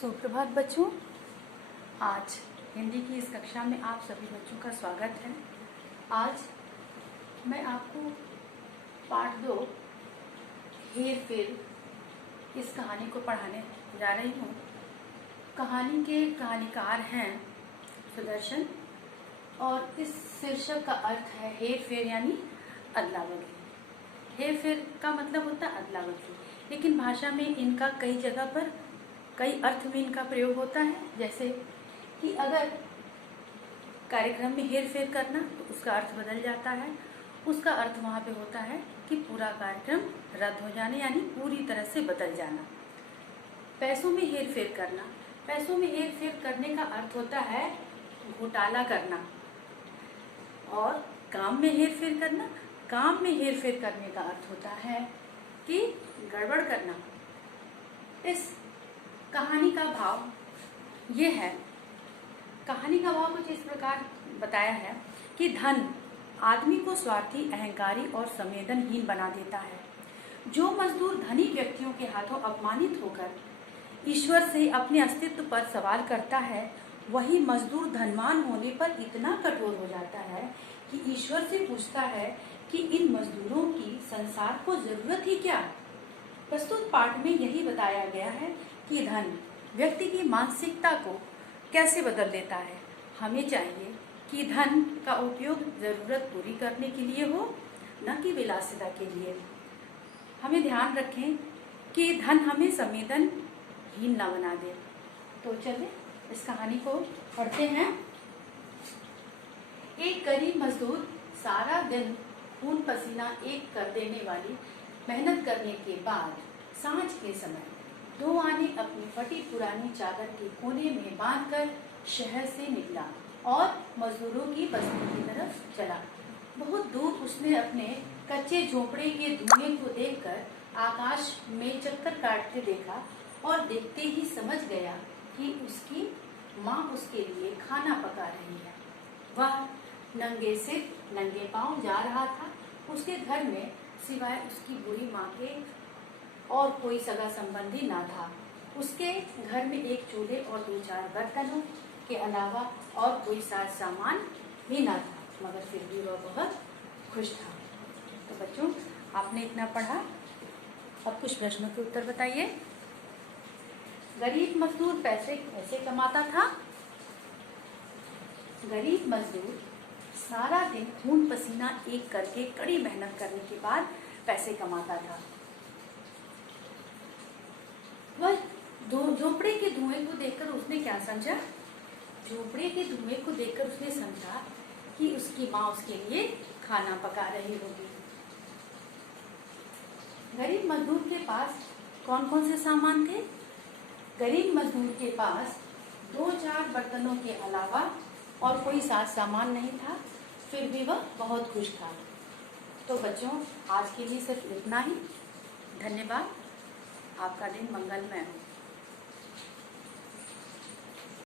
सुप्रभात बच्चों। आज हिंदी की इस कक्षा में आप सभी बच्चों का स्वागत है। आज मैं आपको पाठ 2 हेर फेर इस कहानी को पढ़ाने जा रही हूँ। कहानी के कहानीकार हैं सुदर्शन और इस शीर्षक का अर्थ है हेर फेर यानी अदला बदली। हेर फेर का मतलब होता है अदला बदली, लेकिन भाषा में इनका कई जगह पर कई अर्थ में इनका प्रयोग होता है। जैसे कि अगर कार्यक्रम में हेर फेर करना तो उसका अर्थ बदल जाता है। उसका अर्थ वहाँ पे होता है कि पूरा कार्यक्रम रद्द हो जाने यानी पूरी तरह से बदल जाना। पैसों में हेर फेर करना, पैसों में हेर फेर करने का अर्थ होता है घोटाला करना। और काम में हेर फेर करना, काम में हेर फेर करने का अर्थ होता है कि गड़बड़ करना। इस कहानी का भाव ये है, कहानी का भाव कुछ इस प्रकार बताया है कि धन आदमी को स्वार्थी, अहंकारी और संवेदनहीन बना देता है। जो मजदूर धनी व्यक्तियों के हाथों अपमानित होकर ईश्वर से अपने अस्तित्व पर सवाल करता है, वही मजदूर धनवान होने पर इतना कठोर हो जाता है कि ईश्वर से पूछता है कि इन मजदूरों की संसार को जरूरत ही क्या। प्रस्तुत पाठ में यही बताया गया है कि धन व्यक्ति की मानसिकता को कैसे बदल देता है। हमें चाहिए कि धन का उपयोग जरूरत पूरी करने के लिए हो, न कि विलासिता के लिए। हमें ध्यान रखें कि धन हमें संवेदनहीन न बना दे। तो चलिए इस कहानी को पढ़ते हैं। एक गरीब मजदूर सारा दिन खून पसीना एक कर देने वाली मेहनत करने के बाद सांझ के समय 2 आने अपनी फटी पुरानी चादर के कोने में बांधकर शहर से निकला और मजदूरों की बस्ती की तरफ चला। बहुत दूर उसने अपने कच्चे झोपड़े के धुएं को देखकर आकाश में चक्कर काटते देखा और देखते ही समझ गया कि उसकी माँ उसके लिए खाना पका रही है। वह नंगे सिर नंगे पांव जा रहा था। उसके घर में सिवाय उसकी बूढ़ी माँ के और कोई सगा संबंधी ना था। उसके घर में एक चूल्हे और 2-4 बर्तनों के अलावा और कोई साज सामान भी ना था, मगर फिर भी वह बहुत खुश था। तो बच्चों, आपने इतना पढ़ा, अब कुछ प्रश्नों के उत्तर बताइए। गरीब मजदूर पैसे कैसे कमाता था? गरीब मजदूर सारा दिन खून पसीना एक करके कड़ी मेहनत करने के बाद पैसे कमाता था। वह झोपड़े के धुएं को देखकर उसने क्या समझा? झोपड़े के धुएं को देखकर उसने समझा कि उसकी माँ उसके लिए खाना पका रही होगी। गरीब मजदूर के पास कौन कौन से सामान थे? गरीब मजदूर के पास 2-4 बर्तनों के अलावा और कोई साज सामान नहीं था, फिर भी वह बहुत खुश था। तो बच्चों, आज के लिए सिर्फ इतना ही। धन्यवाद। आपका दिन मंगलमय हो।